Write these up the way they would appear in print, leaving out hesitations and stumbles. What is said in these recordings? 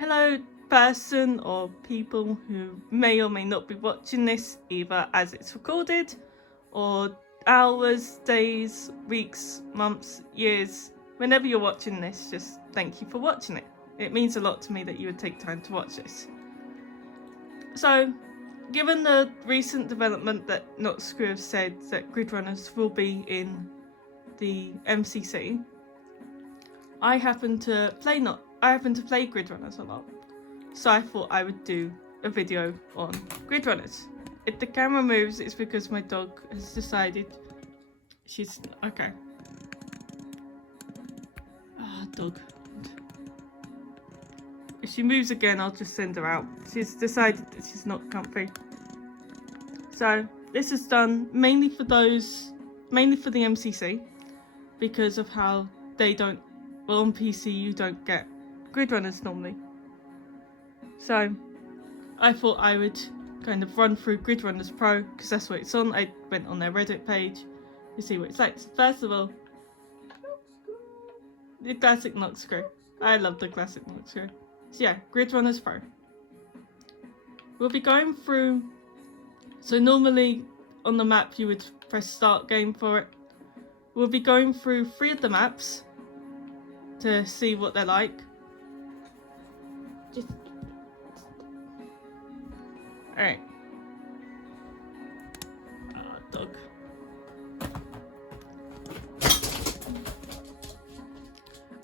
Hello, person or people who may or may not be watching this, either as it's recorded or hours, days, weeks, months, years. Whenever you're watching this, just thank you for watching it. It means a lot to me that you would take time to watch this. So, given the recent development that Notscrew have said that Gridrunners will be in the MCC, I happen to play Gridrunners a lot, so I thought I would do a video on Gridrunners. If the camera moves, it's because my dog has decided she's okay. Dog. If she moves again, I'll just send her out. She's decided that she's not comfy. So this is done mainly for the MCC, because of how they don't. Well, on PC you don't get Gridrunners normally. So I thought I would kind of run through Gridrunners Pro, because that's what it's on. I went on their Reddit page to see what it's like. So first of all, the classic Notscrew. I love the classic Notscrew. So yeah, Gridrunners Pro. We'll be going through, so normally on the map you would press start game for it. We'll be going through 3 of the maps to see what they're like. Alright. Dog.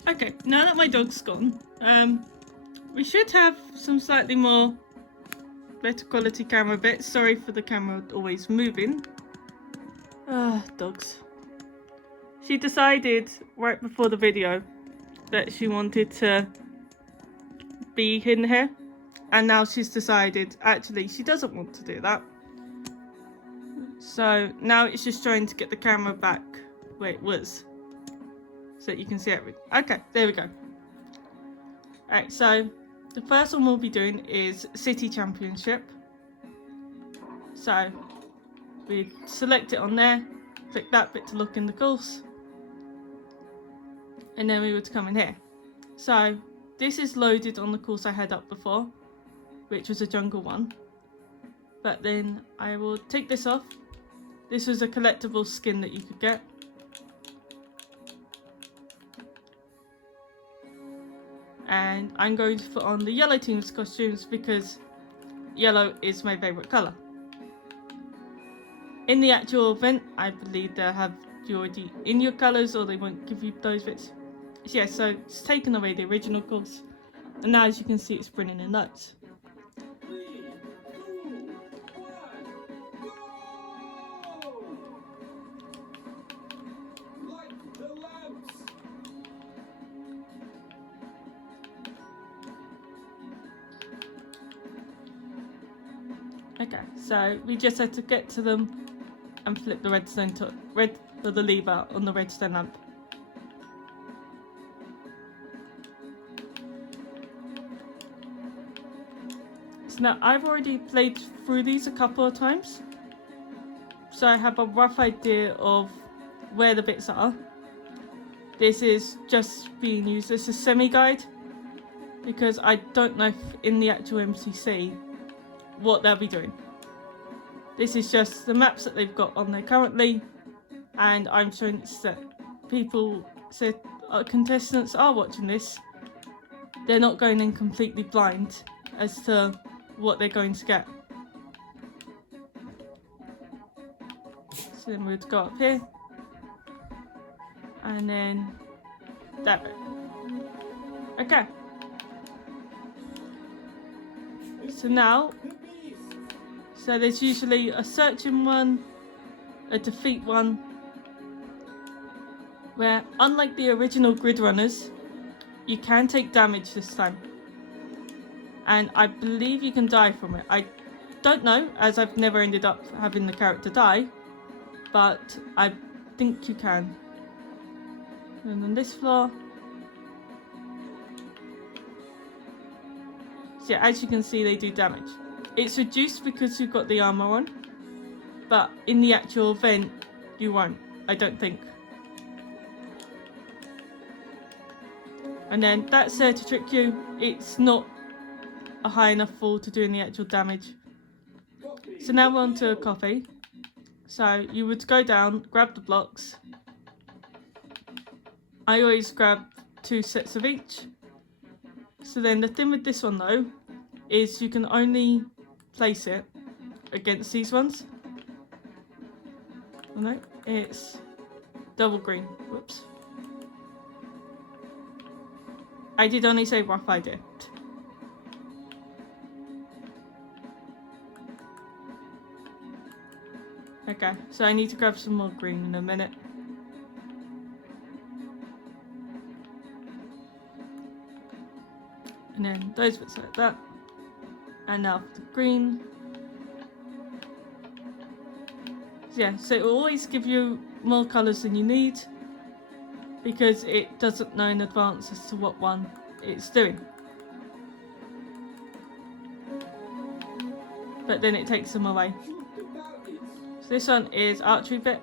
Okay, now that my dog's gone, we should have some slightly more better quality camera bits. Sorry for the camera always moving. Dogs. She decided right before the video that she wanted to be in here, and now she's decided actually she doesn't want to do that. So now it's just trying to get the camera back where it was, so that you can see everything. Okay, there we go. Alright, so the first one we'll be doing is City Championship. So we select it on there, click that bit to look in the course, and then we would come in here. So this is loaded on the course I had up before, which was a jungle one. But then I will take this off. This was a collectible skin that you could get. And I'm going to put on the yellow team's costumes because yellow is my favourite colour. In the actual event, I believe they'll have you already in your colours, or they won't give you those bits. Yeah, so it's taken away the original course, and now as you can see it's printing in those. Okay, so we just had to get to them and flip the redstone to the lever on the redstone lamp. So now I've already played through these a couple of times, so I have a rough idea of where the bits are. This is just being used as a semi-guide, because I don't know if in the actual MCC what they'll be doing. This is just the maps that they've got on there currently, and I'm showing that people said contestants are watching this. They're not going in completely blind as to what they're going to get. So then we'd go up here, and then that bit. Okay. So now, so there's usually a searching one, a defeat one, where unlike the original Gridrunners, you can take damage this time. And I believe you can die from it. I don't know, as I've never ended up having the character die, but I think you can. And on this floor, so yeah, as you can see, they do damage. It's reduced because you've got the armor on, but in the actual event, you won't, I don't think. And then that's there to trick you. It's not a high enough fall to doing the actual damage. So now we're on to coffee. So you would go down, grab the blocks. I always grab 2 sets of each. So then the thing with this one though, is you can only place it against these ones. Oh no, it's double green. Whoops. I did only say rough idea. Okay, so I need to grab some more green in a minute. And then those bits like that. And now for the green. So yeah, so it will always give you more colours than you need, because it doesn't know in advance as to what one it's doing. But then it takes them away. So this one is archery bit.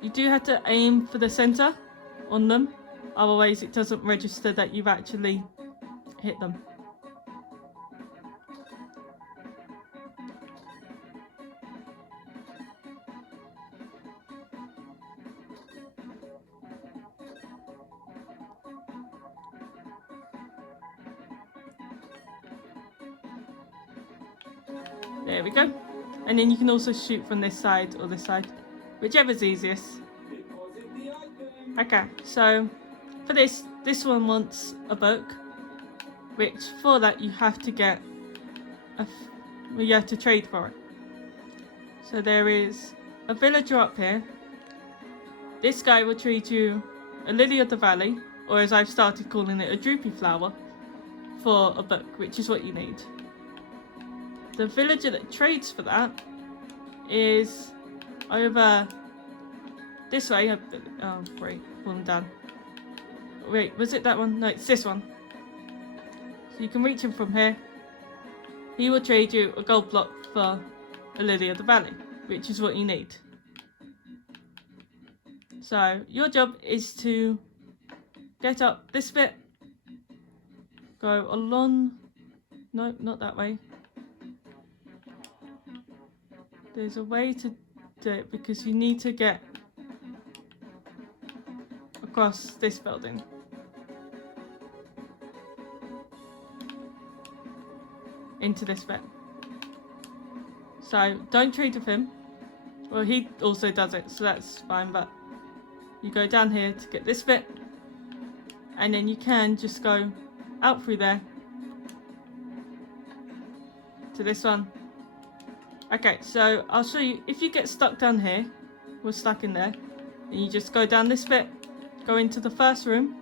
You do have to aim for the centre on them, otherwise it doesn't register that you've actually hit them. There we go. And then you can also shoot from this side or this side, whichever's easiest. Okay, so for this one wants a book, which for that you have to get you have to trade for it. So there is a villager up here. This guy will trade you a lily of the valley, or as I've started calling it, a droopy flower, for a book, which is what you need. The villager that trades for that is over this way. Oh, great, falling down. Wait, was it that one? No, it's this one. So you can reach him from here. He will trade you a gold block for a lily of the valley, which is what you need. So your job is to get up this bit, go along. No, not that way. There's a way to do it, because you need to get across this building. Into this bit. So don't trade with him. Well, he also does it, so that's fine, but you go down here to get this bit, and then you can just go out through there to this one. Okay, so I'll show you. If you get stuck down here, we're stuck in there, and you just go down this bit, go into the first room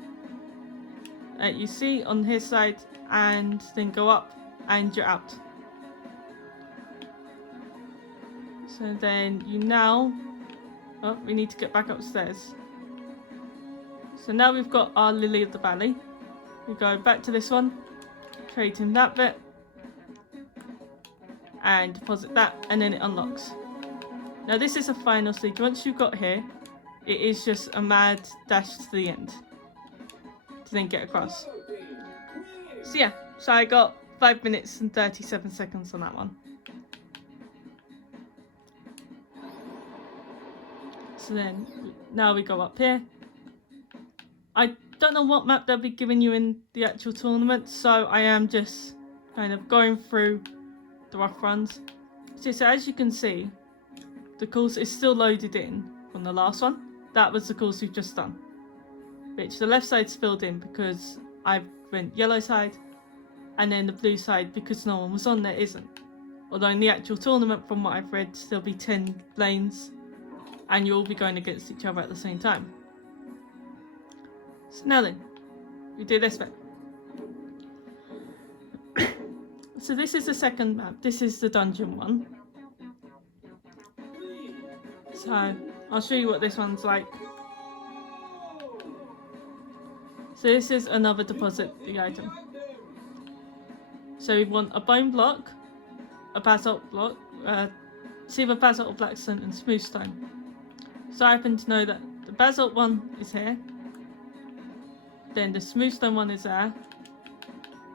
that you see on his side, and then go up and you're out. So then you now, oh, we need to get back upstairs. So now we've got our lily of the valley. We go back to this one, trade him that bit, and deposit that, and then it unlocks. Now this is a final stage. Once you've got here, it is just a mad dash to the end to then get across. So yeah, so I got 5 minutes and 37 seconds on that one. So then now we go up here. I don't know what map they'll be giving you in the actual tournament, so I am just kind of going through the rough runs. So as you can see, the course is still loaded in from the last one. That was the course we've just done, which the left side's filled in because I went yellow side, and then the blue side, because no one was on there, isn't. Although in the actual tournament, from what I've read, there'll be 10 lanes and you'll all be going against each other at the same time. So now then, we do this bit. So this is the second map. This is the dungeon one. So I'll show you what this one's like. So this is another deposit the item. So we want a bone block, a basalt block, silver basalt or blackstone, and smooth stone. So I happen to know that the basalt one is here, then the smooth stone one is there,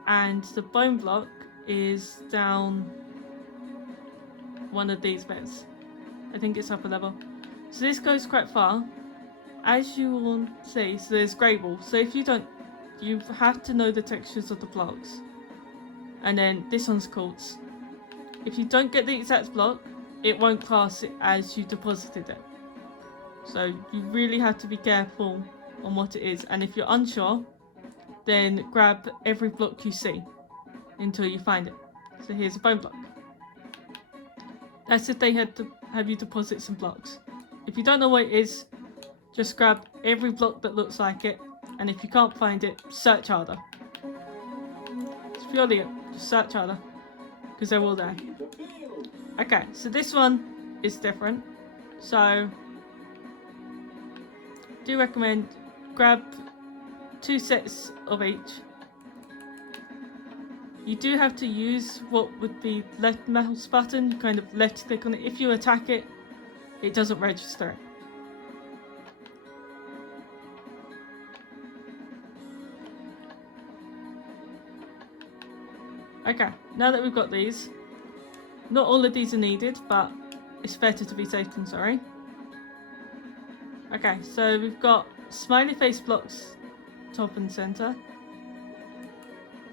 and the bone block is down one of these bits. I think it's upper level. So this goes quite far. As you will see, so there's grey wall. So if you don't, you have to know the textures of the blocks. And then this one's quartz. If you don't get the exact block, it won't class it as you deposited it. So you really have to be careful on what it is. And if you're unsure, then grab every block you see until you find it. So here's a bone block. That's if they had to have you deposit some blocks. If you don't know what it is, just grab every block that looks like it, and if you can't find it, search harder. It's purely it. Just search harder, because they're all there. Okay, so this one is different. So, do recommend grab 2 sets of each. You do have to use what would be left mouse button, kind of left click on it. If you attack it, it doesn't register it. Okay, now that we've got these, not all of these are needed, but it's better to be safe than sorry. Okay, so we've got smiley face blocks top and center.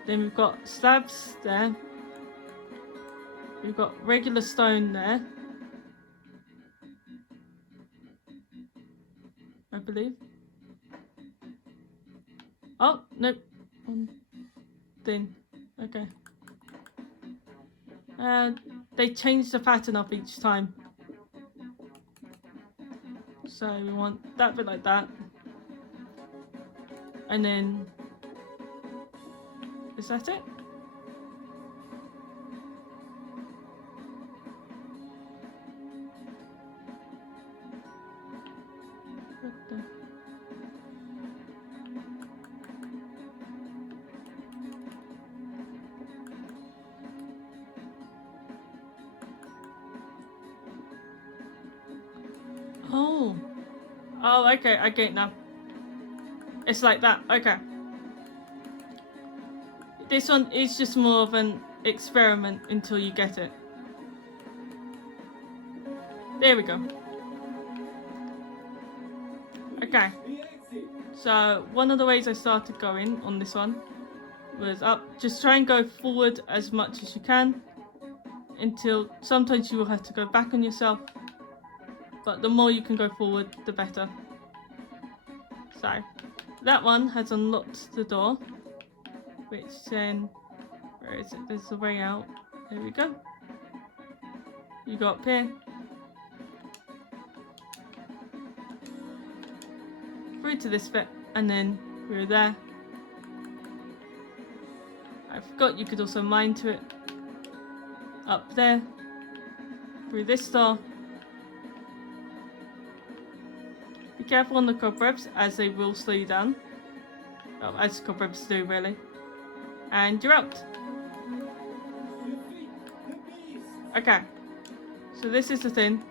Then we've got slabs there. We've got regular stone there, I believe. Oh, nope. Then, okay. They change the pattern up each time. So we want that bit like that. And then, is that it? What the? Oh, okay, I get it now. It's like that, okay. This one is just more of an experiment until you get it. There we go. Okay. So, one of the ways I started going on this one was up. Just try and go forward as much as you can until sometimes you will have to go back on yourself. But the more you can go forward, the better. So, that one has unlocked the door. Which then, where is it? There's the way out. There we go. You go up here. Through to this bit, and then we're there. I forgot you could also mine to it. Up there. Through this door. Be careful on the cobwebs, as they will slow you down. Well, as cobwebs do, really. And you're out. Okay. So this is the thing.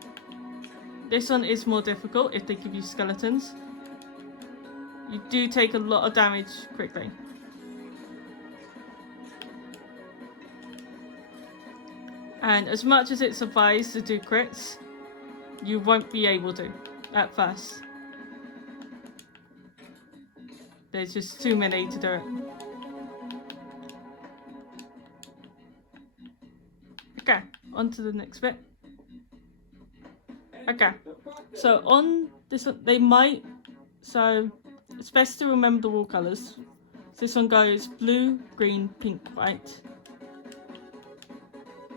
This one is more difficult if they give you skeletons. You do take a lot of damage quickly. And as much as it's advised to do crits, you won't be able to at first. There's just too many to do it. Okay, on to the next bit. Okay, so on this one, they might, so it's best to remember the wall colours. So this one goes blue, green, pink, white.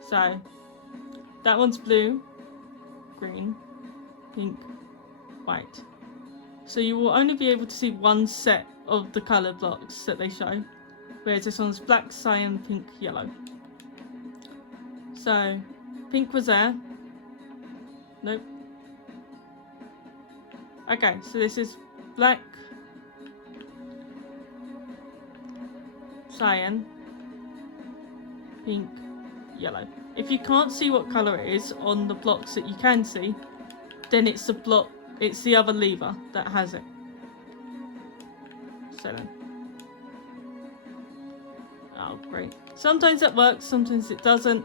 So that one's blue, green, pink, white. So you will only be able to see one set of the colour blocks that they show, whereas this one's black, cyan, pink, yellow. So pink was there. Nope. Okay, so this is black, cyan, pink, yellow. If you can't see what colour it is on the blocks that you can see, then it's the block, it's the other lever that has it. So then, oh Right. Sometimes it works, sometimes it doesn't.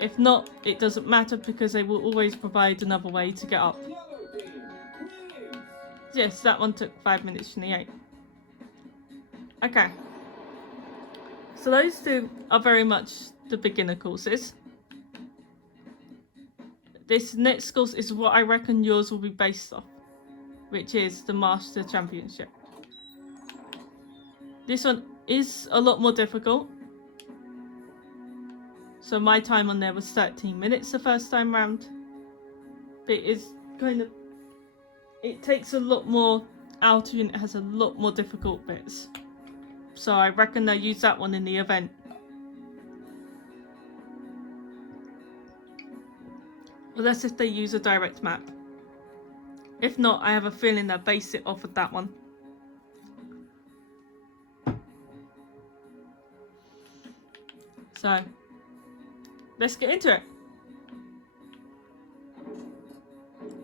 If not, it doesn't matter because they will always provide another way to get up. Yes, that one took 5 minutes 28. Okay. So those two are very much the beginner courses. This next course is what I reckon yours will be based off, which is the Master Championship. This one is a lot more difficult. So my time on there was 13 minutes the first time round. But it is kind of, it takes a lot more out of you and it has a lot more difficult bits. So I reckon they'll use that one in the event. Well, that's if they use a direct map. If not, I have a feeling they'll base it off of that one. So, let's get into it.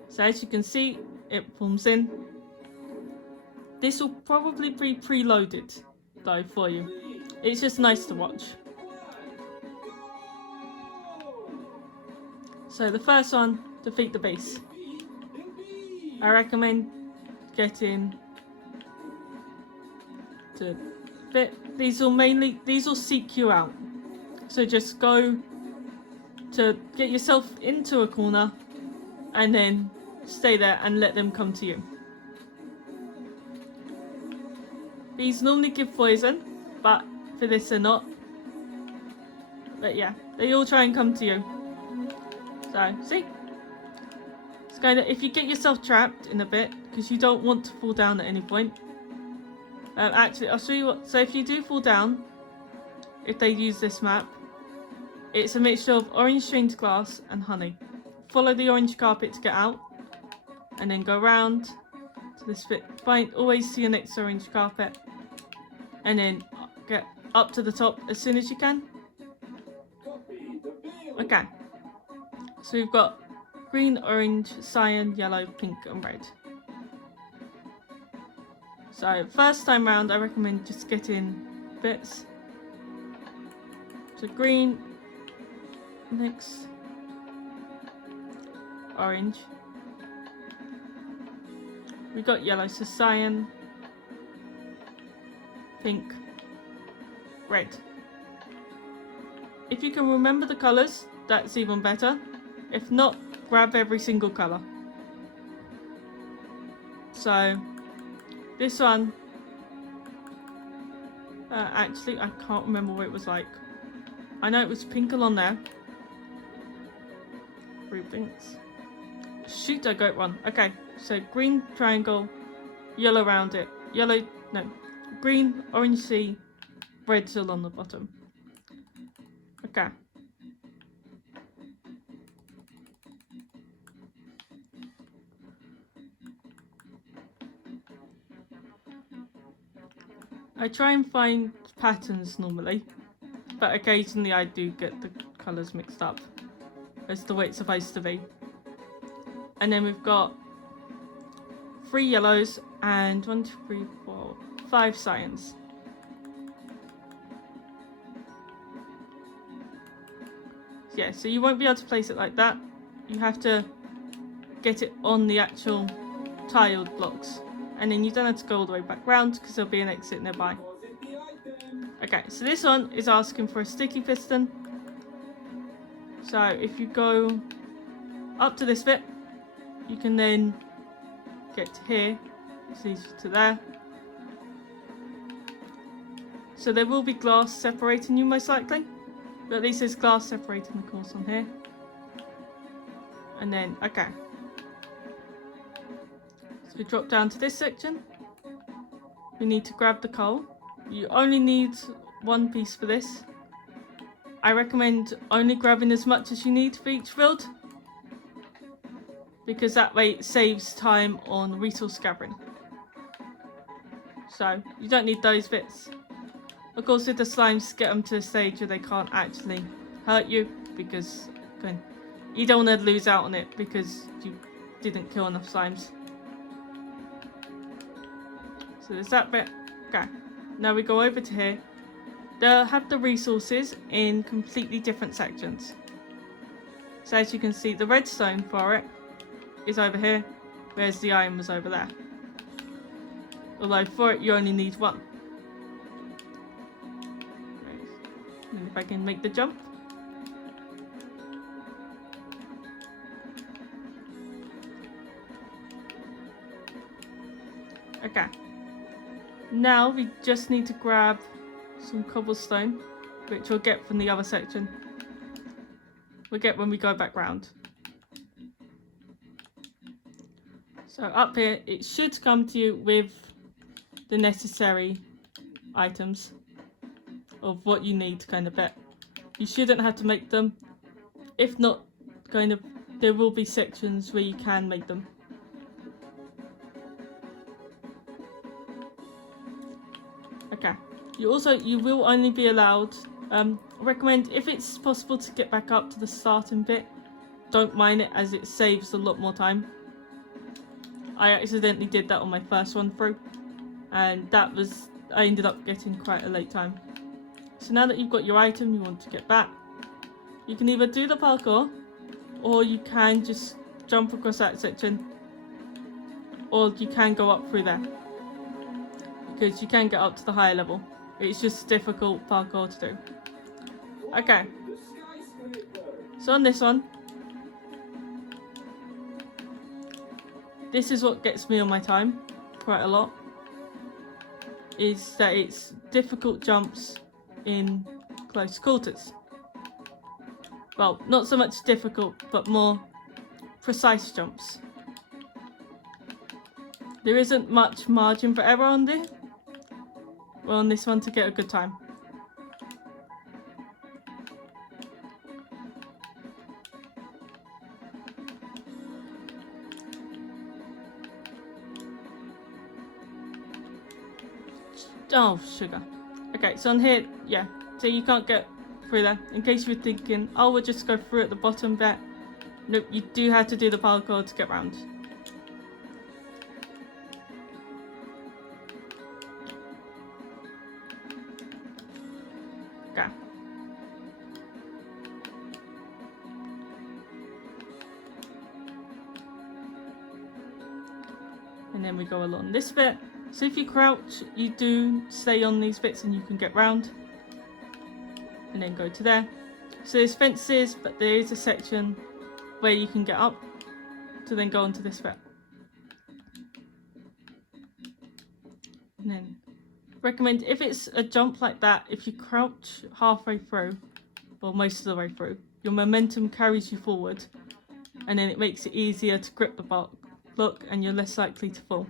So as you can see, it forms in. This will probably be preloaded though for you. It's just nice to watch. So the first one, defeat the beast. I recommend getting to fit. These will seek you out. So just go to get yourself into a corner and then stay there and let them come to you. These normally give poison, but for this they're not. But yeah, they all try and come to you. So, see? It's kind of, if you get yourself trapped in a bit, because you don't want to fall down at any point. Actually, I'll show you what, so if you do fall down, if they use this map, it's a mixture of orange stained glass and honey. Follow the orange carpet to get out, and then go round to this bit. Always see your next orange carpet, and then get up to the top as soon as you can. Okay, so we've got green, orange, cyan, yellow, pink and red. So first time round I recommend just getting bits. So green, next orange, we got yellow, so cyan, pink, red. If you can remember the colours, that's even better. If not, grab every single colour. So this one, actually I can't remember what it was like. I know it was pink along there. Three pinks. Shoot, I got one. Okay, so green triangle, yellow around it. Yellow, no. Green, orange C, red still on the bottom. Okay. I try and find patterns normally, but occasionally I do get the colours mixed up as the way it's supposed to be. And then we've got 3 yellows and 1, 2, 3, 4, 5 cyans. Yeah, so you won't be able to place it like that. You have to get it on the actual tiled blocks. And then you don't have to go all the way back round because there'll be an exit nearby. Okay, so this one is asking for a sticky piston. So if you go up to this bit, you can then get to here, which leads you to there. So there will be glass separating you most likely, but at least there's glass separating the course on here. And then, okay. So we drop down to this section. We need to grab the coal. You only need 1 piece for this. I recommend only grabbing as much as you need for each field, because that way it saves time on resource gathering. So you don't need those bits. Of course, with the slimes, get them to a stage where they can't actually hurt you, because again, you don't want to lose out on it because you didn't kill enough slimes. So there's that bit. Okay, now we go over to here. they'll have the resources in completely different sections. So as you can see, the redstone for it is over here, whereas the iron was over there. Although for it you only need one. And if I can make the jump. Okay. Now we just need to grab some cobblestone, which we'll get from the other section. We'll get when we go back round. So up here, it should come to you with the necessary items of what you need, kind of bit. You shouldn't have to make them. If not, kind of, there will be sections where you can make them. Okay. You will only be allowed, I recommend if it's possible to get back up to the starting bit, don't mine it as it saves a lot more time. I accidentally did that on my first run through, and I ended up getting quite a late time. So now that you've got your item, you want to get back, you can either do the parkour, or you can just jump across that section, or you can go up through there, because you can get up to the higher level. It's just difficult parkour to do. Okay, so on this one, this is what gets me on my time quite a lot, is that it's difficult jumps in close quarters. Well, not so much difficult, but more precise jumps. There isn't much margin for error on this. Well, on this one to get a good time. Oh, sugar. Okay, so on here, yeah. So you can't get through there. In case you're thinking, oh, we'll just go through at the bottom bit. Nope, you do have to do the parkour to get round. Okay. And then we go along this bit. So if you crouch, you do stay on these bits and you can get round. And then go to there. So there's fences, but there is a section where you can get up to then go onto this bit. And then recommend, if it's a jump like that, if you crouch halfway through, or most of the way through, your momentum carries you forward, and then it makes it easier to grip the block and you're less likely to fall.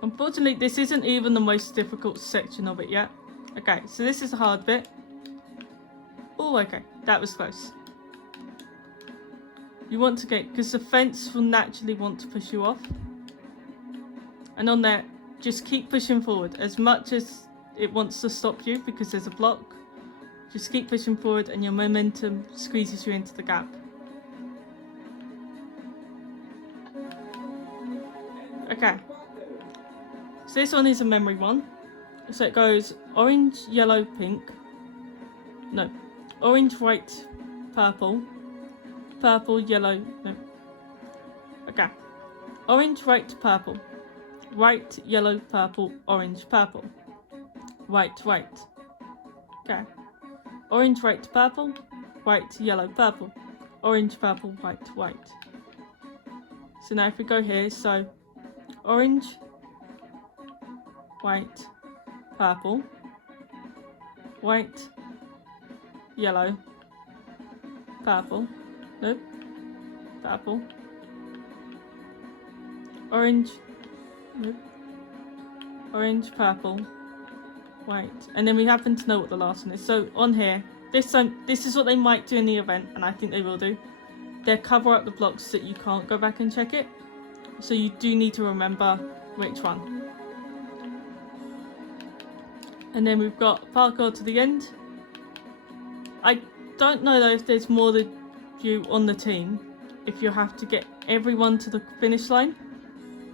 Unfortunately, this isn't even the most difficult section of it yet. Okay, so this is the hard bit. Oh, okay, that was close. You want to get, because the fence will naturally want to push you off. And on there, just keep pushing forward as much as it wants to stop you because there's a block. Just keep pushing forward and your momentum squeezes you into the gap. Okay. So this one is a memory one. So it goes orange, yellow, pink. No. Orange, white, purple. Purple, yellow, no. Okay. Orange, white, purple. White, yellow, purple, orange, purple. White, white. Okay. Orange, white, purple. White, yellow, purple. Orange, purple, white, white. So now if we go here, so orange, white, purple, white, yellow, purple, nope, purple, orange, nope, orange, purple, white, and then we happen to know what the last one is. So on here, this is what they might do in the event, and I think they will do. They'll cover up the blocks so that you can't go back and check it. So you do need to remember which one. And then we've got parkour to the end. I don't know though if there's more than you on the team. if you have to get everyone to the finish line,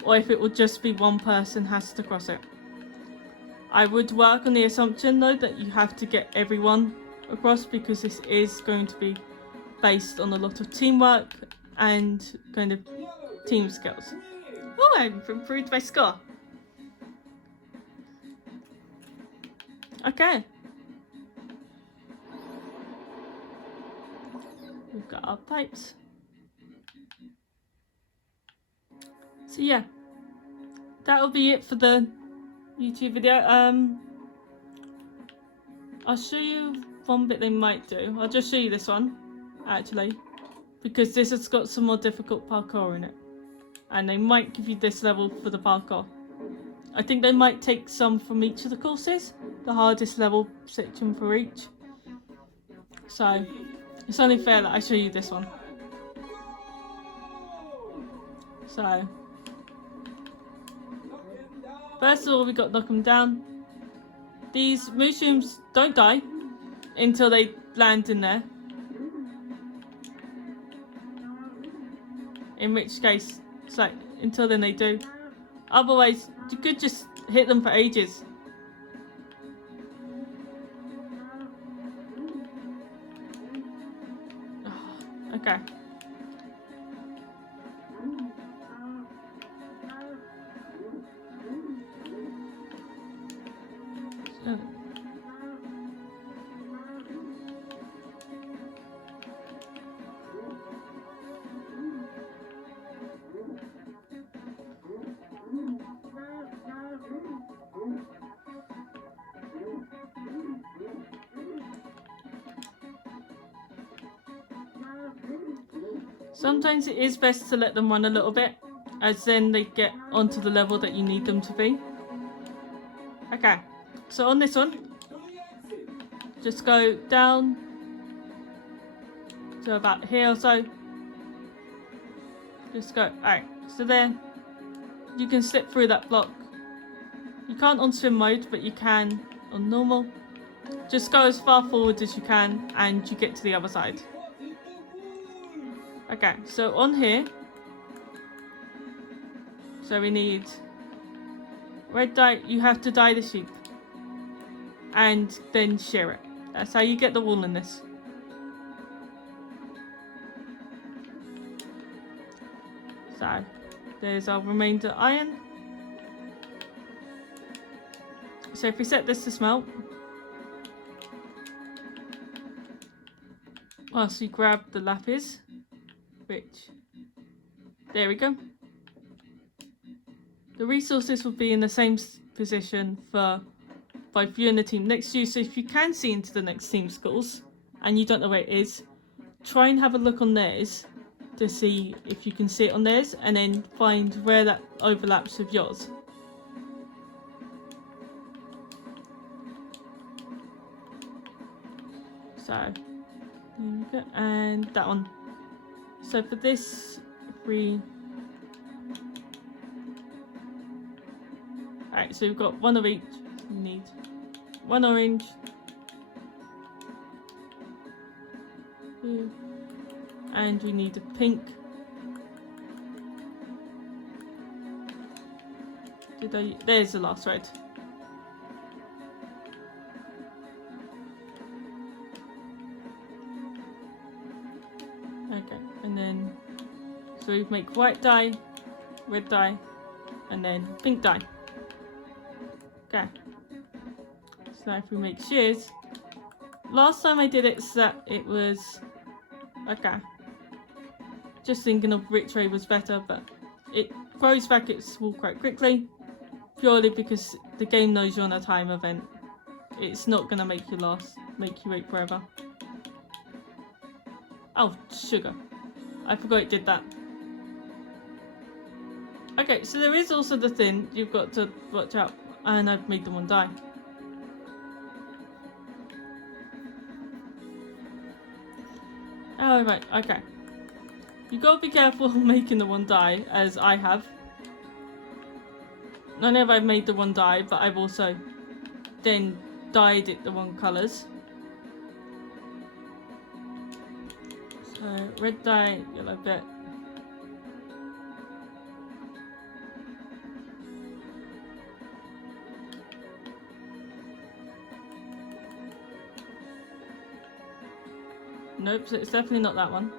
or if it will just be one person has to cross it. I would work on the assumption though that you have to get everyone across, because this is going to be based on a lot of teamwork and kind of team skills. Oh, I've improved my score. Okay. We've got our pipes. So yeah, that'll be it for the YouTube video. I'll show you one bit they might do. I'll just show you this one, actually, because this has got some more difficult parkour in it. And they might give you this level for the parkour. I think they might take some from each of the courses, the hardest level section for each. So it's only fair that I show you this one. So first of all, we got knock them down. These mushrooms don't die until they land in there. In which case, it's like, until then they do. Otherwise, you could just hit them for ages. Okay. Sometimes it is best to let them run a little bit, as then they get onto the level that you need them to be. Okay, so on this one, just go down to about here or so. Just go, alright, so there, you can slip through that block. You can't on swim mode, but you can on normal. Just go as far forward as you can and you get to the other side. Okay, so on here, so we need red dye. You have to dye the sheep and then shear it. That's how you get the wool in this. So there's our remainder iron. So if we set this to smelt, whilst we grab the lapis, which, there we go. The resources will be in the same position for both you and the team next to you. So if you can see into the next team's scores and you don't know where it is, try and have a look on theirs to see if you can see it on theirs, and then find where that overlaps with yours. So, there we go, and that one. So for this, if we... Alright, so we've got one of each. We need one orange. And we need a pink. There's the last red. Okay, and then so we make white dye, red dye, and then pink dye. Okay. So now if we make shears, last time I did it so that it was okay. Just thinking of which way was better, but it grows back its wool quite quickly, purely because the game knows you're on a time event. It's not gonna make you wait forever. Oh, sugar. I forgot it did that. Okay, so there is also the thing you've got to watch out, and I've made the one die. Oh, right, okay. You gotta be careful making the one die, as I have. Not only have I made the one die, but I've also then dyed it the wrong colours. So red dye, yellow bit, Nope, so it's definitely not that one.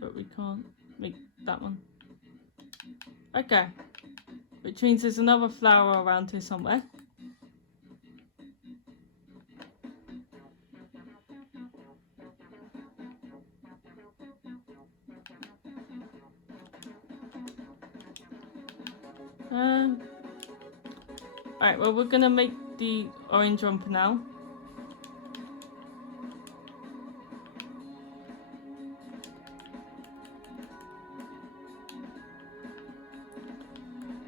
But we can't make that one. Okay. Which means there's another flower around here somewhere. Alright, well we're gonna make the orange one for now.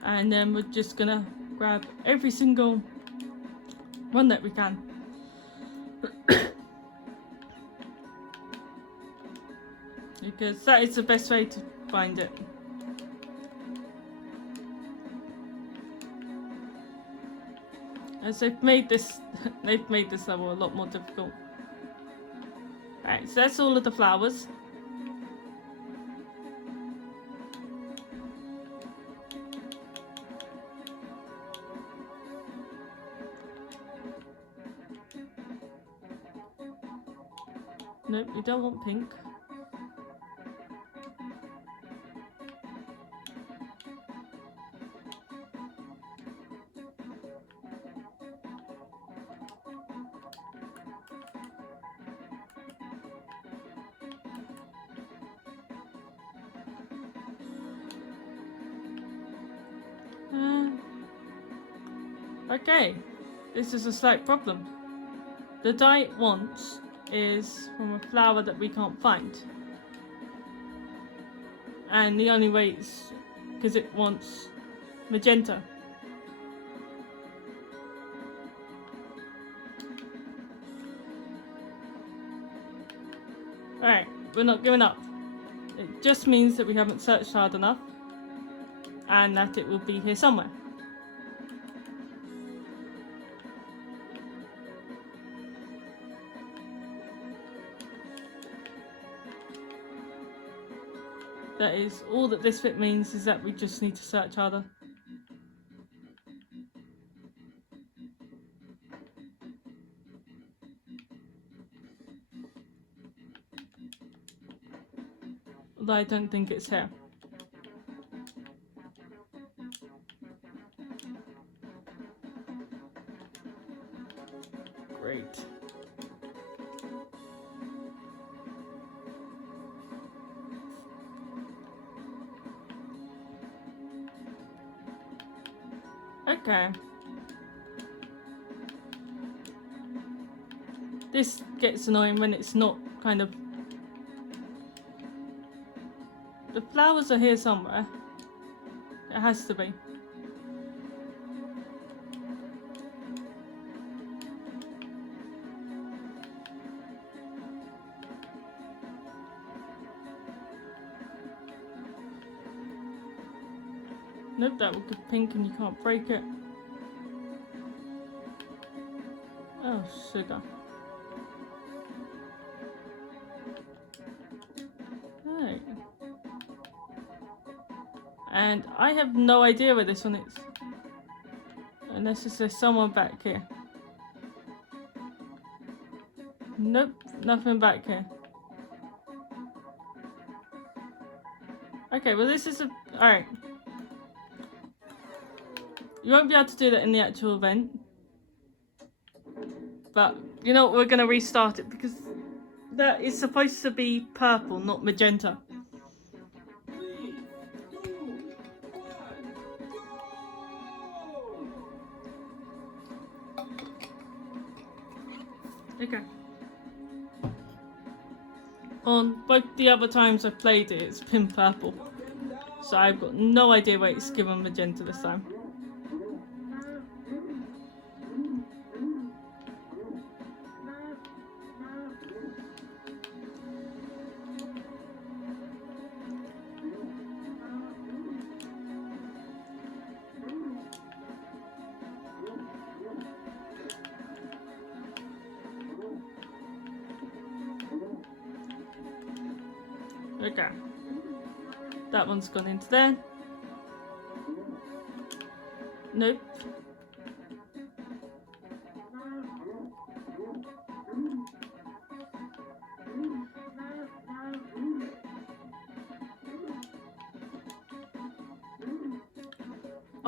And then we're just gonna grab every single one that we can. Because that is the best way to find it. As they've made this level a lot more difficult. Alright, so that's all of the flowers. Nope, we don't want pink. Okay, this is a slight problem. The dye it wants is from a flower that we can't find. And the only way is because it wants magenta. Alright, we're not giving up. It just means that we haven't searched hard enough and that it will be here somewhere. That is all that this bit means, is that we just need to search harder. Although I don't think it's here. Great. Okay. This gets annoying when it's not kind of... The flowers are here somewhere. It has to be. Nope, that will be pink and you can't break it. Oh, sugar. Right. And I have no idea where this one is. Unless there's someone back here. Nope, nothing back here. Okay, well this is a... Alright. You won't be able to do that in the actual event. But, you know what, we're going to restart it because that is supposed to be purple, not magenta. 3, 2, 1, go! Okay. On both the other times I've played it, it's been purple. So I've got no idea why it's given magenta this time. Okay. That one's gone into there. Nope.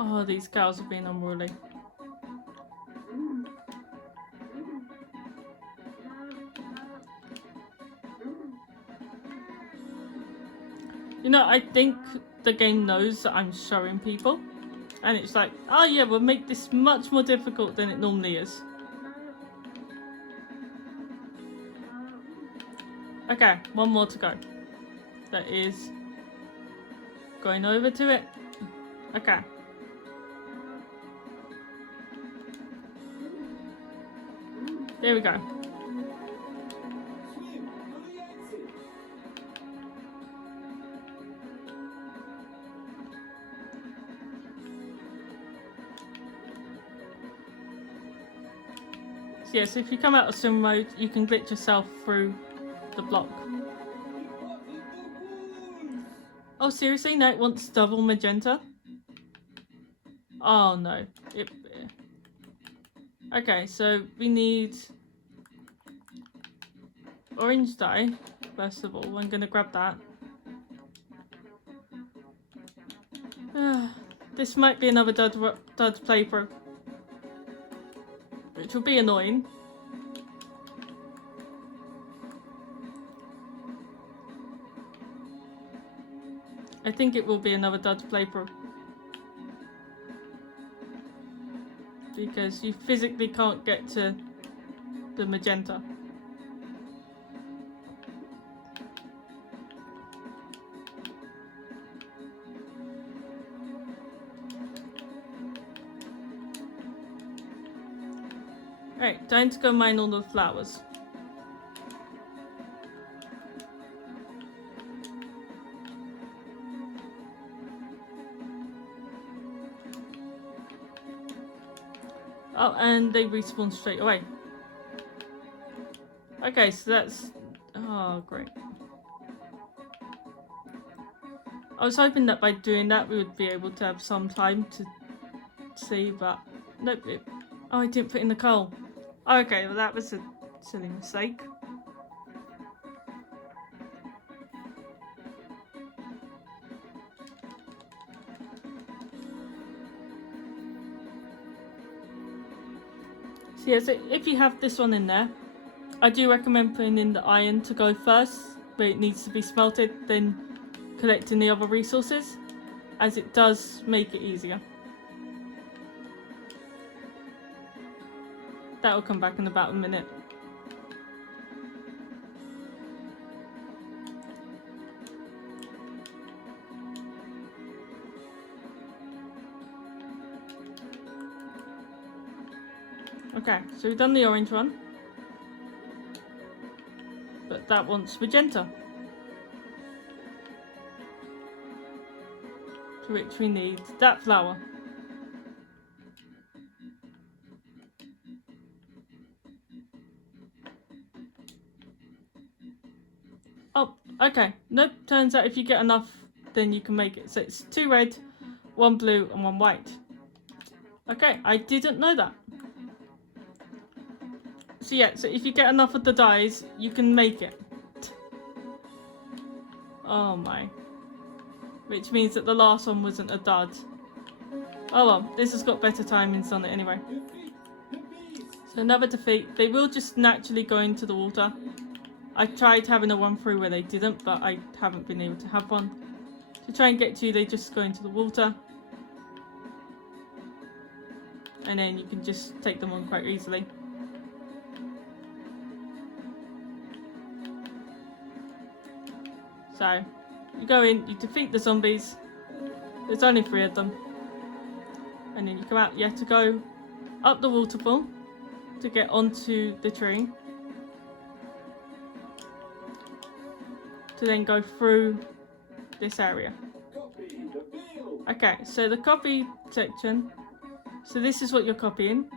Oh, these cows are being unruly. You know, I think the game knows that I'm showing people. And it's like, oh yeah, we'll make this much more difficult than it normally is. Okay, one more to go. That is going over to it. Okay. There we go. Swim for the exit. So yeah, so if you come out of swim mode, you can glitch yourself through the block. We've got in the woods. Oh, seriously? No, it wants double magenta? Oh, no. Okay, so we need orange dye, first of all. I'm going to grab that. This might be another dud playthrough, which will be annoying. I think it will be another dud playthrough. Because you physically can't get to the magenta. Alright, time to go mine all the flowers. Oh, and they respawn straight away. Okay, so that's... Oh, great. I was hoping that by doing that we would be able to have some time to see, but... Nope. Oh, I didn't put in the coal. Okay, well that was a silly mistake. So yeah, so if you have this one in there, I do recommend putting in the iron to go first, but it needs to be smelted, then collecting the other resources, as it does make it easier. That will come back in about a minute. Okay, so we've done the orange one. But that wants magenta. To which we need that flower. Oh, okay. Nope, turns out if you get enough, then you can make it. So it's 2 red, 1 blue, and 1 white. Okay, I didn't know that. So yeah, so if you get enough of the dyes, you can make it. Oh my. Which means that the last one wasn't a dud. Oh well, this has got better timings on it anyway. Defeat the beast. So another defeat. They will just naturally go into the water. I tried having a one through where they didn't, but I haven't been able to have one. To try and get to you, they just go into the water. And then you can just take them on quite easily. So, you go in, you defeat the zombies. There's only 3 of them. And then you come out, you have to go up the waterfall to get onto the tree. To then go through this area. Copy the field. Okay, so the copy section. So this is what you're copying.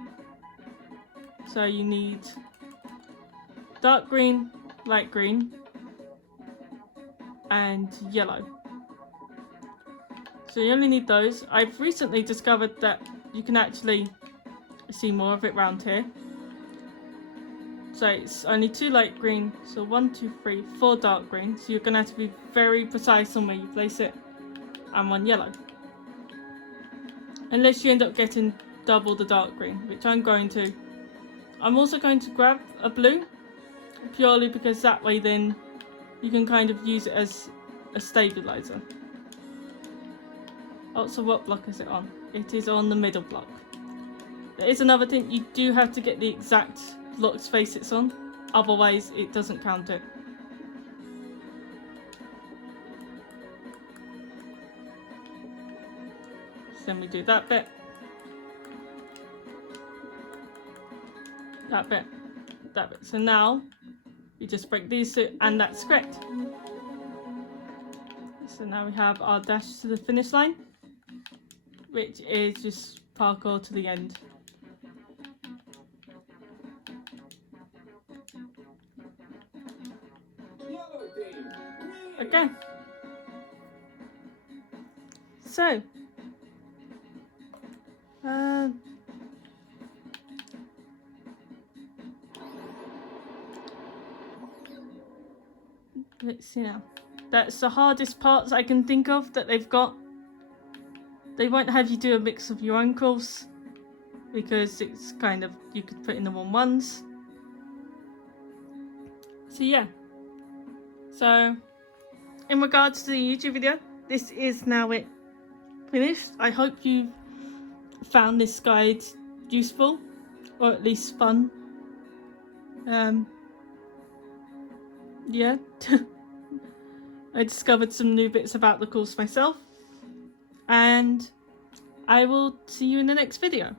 So you need dark green, light green, and yellow. So you only need those. I've recently discovered that you can actually see more of it around here. So it's only 2 light green, so 1, 2, 3, 4 dark green. So you're going to have to be very precise on where you place it. And 1 yellow. unless you end up getting double the dark green, which I'm going to. I'm also going to grab a blue, purely because that way then you can kind of use it as a stabilizer. Oh, so what block is it on? It is on the middle block. There is another thing, you do have to get the exact block space it's on, otherwise it doesn't count it. So then we do that bit, that bit, that bit. So now you just break these two and that's correct. So now we have our dash to the finish line, which is just parkour to the end. Yellow team, win. Okay. So, let's see now. That's the hardest parts I can think of that they've got. They won't have you do a mix of your own course because it's kind of, you could put in the 1-1s. So yeah. So, in regards to the YouTube video, this is now it finished. I hope you found this guide useful, or at least fun. Yeah. I discovered some new bits about the course myself, and I will see you in the next video.